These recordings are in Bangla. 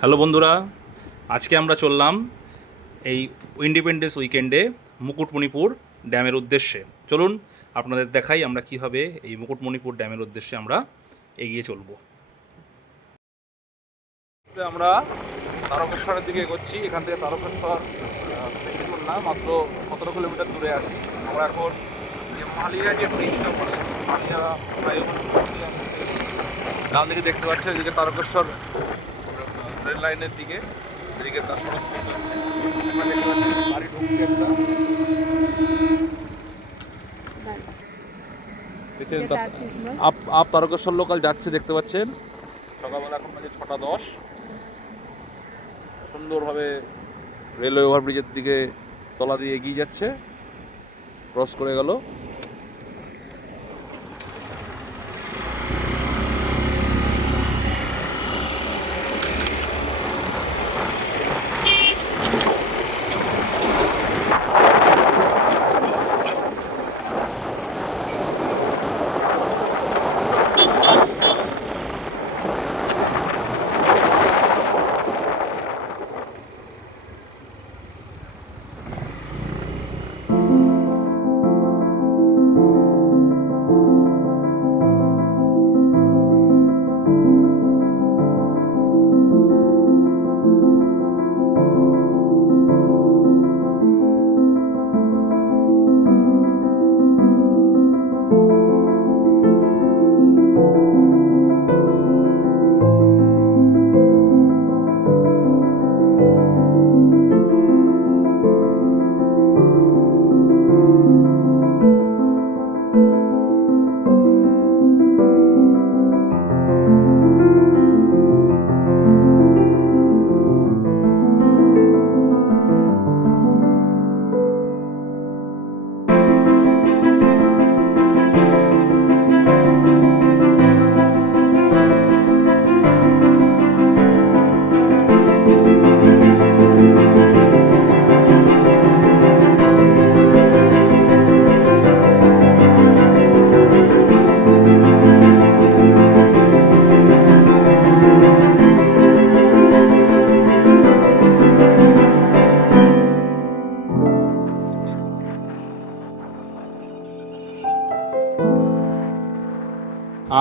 হ্যালো বন্ধুরা, আজকে আমরা চললাম এই ইন্ডিপেন্ডেন্স উইকেন্ডে মুকুটমণিপুর ড্যামের উদ্দেশ্যে। চলুন আপনাদের দেখাই আমরা কিভাবে এই মুকুটমণিপুর ড্যামের উদ্দেশ্যে আমরা এগিয়ে চলব। আমরা তারকেশ্বরের দিকে এগোচ্ছি। এখান থেকে তারকেশ্বর বেশি দূর না, মাত্র 17 কিলোমিটার দূরে আছি আমরা এখন। যে মালিয়া যে ব্রিজটা বলে, মালিয়া ডান দিকে দেখতে পাচ্ছেন, এদিকে তারকেশ্বর রেল লাইনের দিকে, এদিকে তার সড়ক গাড়ি ঢুকছে একটা। আপ তারকেশ্বর লোকাল যাচ্ছে, দেখতে পাচ্ছেন। সকালবেলা এখন বাজে 6:10। সুন্দরভাবে রেলওয়ে ওভারব্রিজের দিকে তলা দিয়ে এগিয়ে যাচ্ছে, ক্রস করে গেল।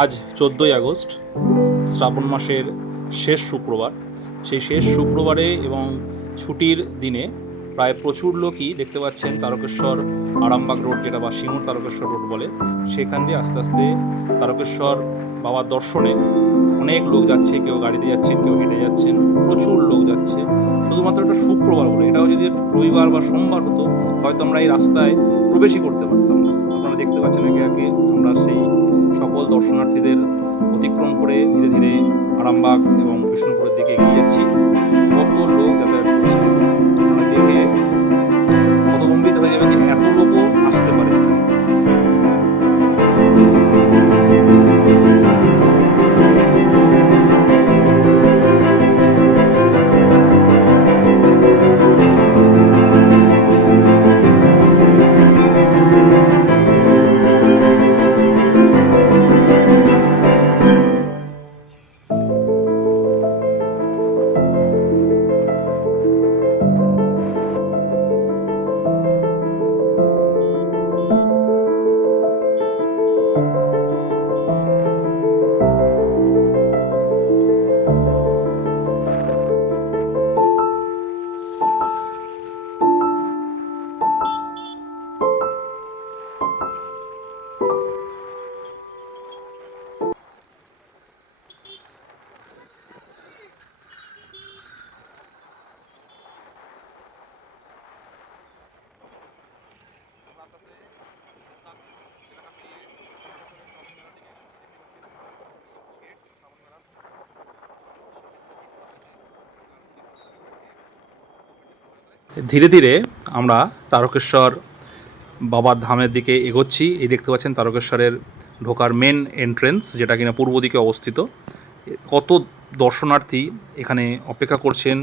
আজ 14ই আগস্ট, শ্রাবণ মাসের শেষ শুক্রবার। সেই শেষ শুক্রবারে এবং ছুটির দিনে প্রায় প্রচুর লোকই দেখতে পাচ্ছেন তারকেশ্বর আরামবাগ রোড, যেটা বা সিঙ্গুর তারকেশ্বর রোড বলে, সেখান দিয়ে আস্তে আস্তে তারকেশ্বর বাবার দর্শনে অনেক লোক যাচ্ছে। কেউ গাড়িতে যাচ্ছেন, কেউ হেঁটে যাচ্ছেন, প্রচুর লোক যাচ্ছে। শুধুমাত্র একটা শুক্রবার বলে, এটাও যদি রবিবার বা সোমবার হতো, হয়তো আমরা এই রাস্তায় প্রবেশই করতে পারতাম না। আপনারা দেখতে পাচ্ছেন একে একে আমরা সেই সকল দর্শনার্থীদের অতিক্রম করে ধীরে ধীরে আরামবাগ এবং বিষ্ণুপুরের দিকে এগিয়ে যাচ্ছি। কত লোক যাতায়াত করছে দেখুন, আপনারা দেখে হতভম্বিত হয়ে যাবেন যে এত লোকও আসতে পারে। ধীরে ধীরে আমরা তারকেশ্বর বাবার ধামের দিকে এগোচ্ছি। এই দেখতে পাচ্ছেন তারকেশ্বরের ঢোকার মেন এন্ট্রেন্স, যেটা কিনা পূর্ব দিকে অবস্থিত। কত দর্শনার্থী এখানে অপেক্ষা করছেন,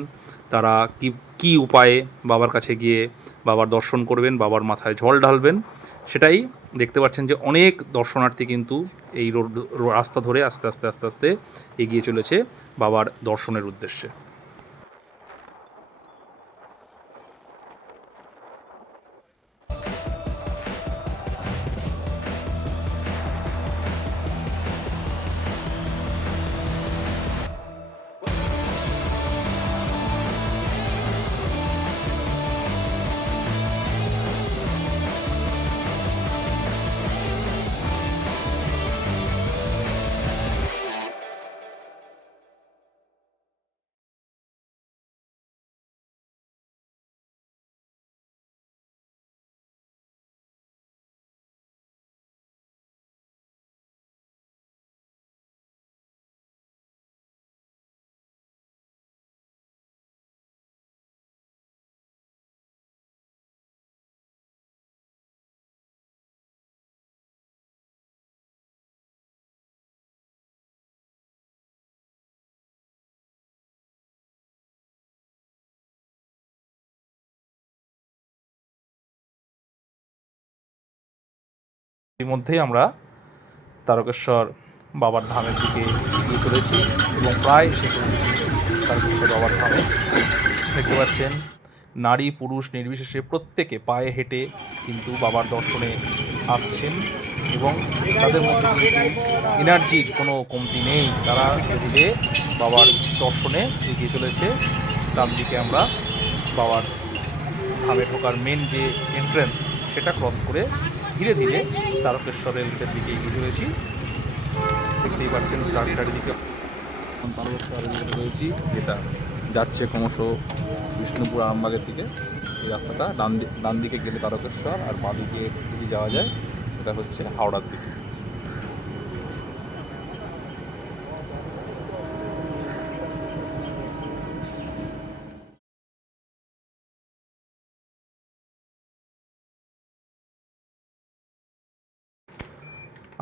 তারা কি কি উপায়ে বাবার কাছে গিয়ে বাবার দর্শন করবেন, বাবার মাথায় জল ঢালবেন, সেটাই দেখতে পাচ্ছেন যে অনেক দর্শনার্থী কিন্তু এই রাস্তা ধরে আস্তে আস্তে আস্তে আস্তে এগিয়ে চলেছে বাবার দর্শনের উদ্দেশ্যে। এর মধ্যেই আমরা তারকেশ্বর বাবার ধামের দিকে এগিয়ে চলেছি এবং প্রায় এসে পড়েছি তারকেশ্বর বাবার ধামে। দেখতে পাচ্ছেন নারী পুরুষ নির্বিশেষে প্রত্যেকে পায়ে হেঁটে কিন্তু বাবার দর্শনে আসছেন এবং তাদের মধ্যে কিন্তু এনার্জির কোনো কমতি নেই। তারা ধীরে ধীরে বাবার দর্শনে এগিয়ে চলেছে। ডান দিকে আমরা বাবার ধামে ঢোকার মেন যে এন্ট্রেন্স সেটা ক্রস করে ধীরে ধীরে তারকেশ্বর রেলগেটের দিকে এগিয়ে চলেছি। দেখতেই পাচ্ছেন তার চারিদিকে তারকেশ্বর রেলগেটে রয়েছি, যেটা যাচ্ছে ক্রমশ বিষ্ণুপুর আরামবাগের দিকে। এই রাস্তাটা ডান দিকে গেলে তারকেশ্বর, আর বাঁ দিকে যদি যাওয়া যায় সেটা হচ্ছে হাওড়ার দিকে।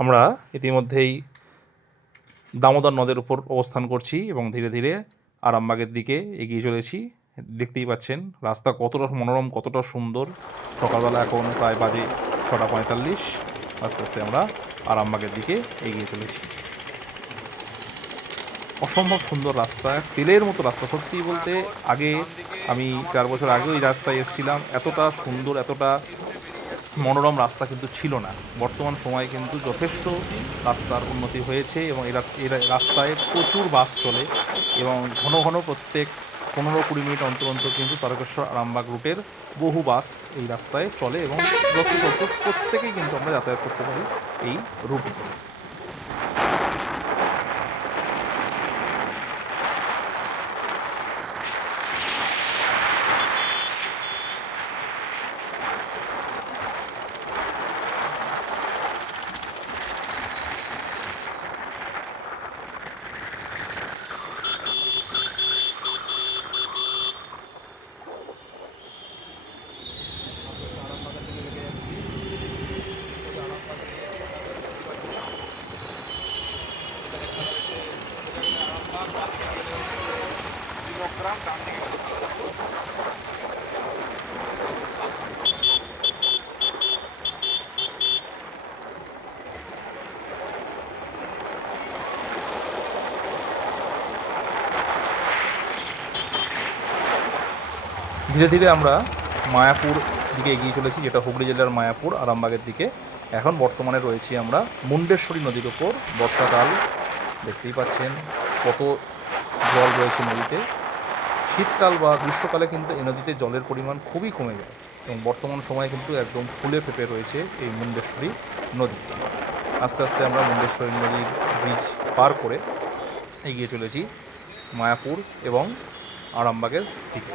আমরা ইতিমধ্যেই দামোদর নদের উপর অবস্থান করছি এবং ধীরে ধীরে আরামবাগের দিকে এগিয়ে চলেছি। দেখতেই পাচ্ছেন রাস্তা কতটা মনোরম, কতটা সুন্দর। সকালবেলা এখন প্রায় বাজে 6:45। আস্তে আস্তে আমরা আরামবাগের দিকে এগিয়ে চলেছি। অসম্ভব সুন্দর রাস্তা, তেলের মতো রাস্তা। সত্যি বলতে আগে আমি 4 বছর আগেও এই রাস্তায় এসেছিলাম, এতটা সুন্দর এতটা মনোরম রাস্তা কিন্তু ছিল না। বর্তমান সময়ে কিন্তু যথেষ্ট রাস্তার উন্নতি হয়েছে এবং এই রাস্তায় প্রচুর বাস চলে এবং ঘন ঘন প্রত্যেক 15-20 মিনিট অন্তর অন্তর কিন্তু তারকেশ্বর আরামবাগ রুটের বহু বাস এই রাস্তায় চলে এবং প্রত্যেকেই কিন্তু আমরা যাতায়াত করতে পারি এই রুট ধরে। ধীরে ধীরে আমরা মায়াপুর দিকে এগিয়ে চলেছি, যেটা হুগলি জেলার মায়াপুর আরামবাগের দিকে। এখন বর্তমানে রয়েছি আমরা মুন্ডেশ্বরী নদীর ওপর। বর্ষাকাল, দেখতেই পাচ্ছেন কত জল রয়েছে নদীতে। শীতকাল বা গ্রীষ্মকালে কিন্তু এই নদীতে জলের পরিমাণ খুবই কমে যায় এবং বর্তমান সময়ে কিন্তু একদম ফুলে ফেঁপে রয়েছে এই মুন্ডেশ্বরী নদী। আস্তে আস্তে আমরা মুন্ডেশ্বরী নদীর ব্রিজ পার করে এগিয়ে চলেছি মায়াপুর এবং আরামবাগের দিকে।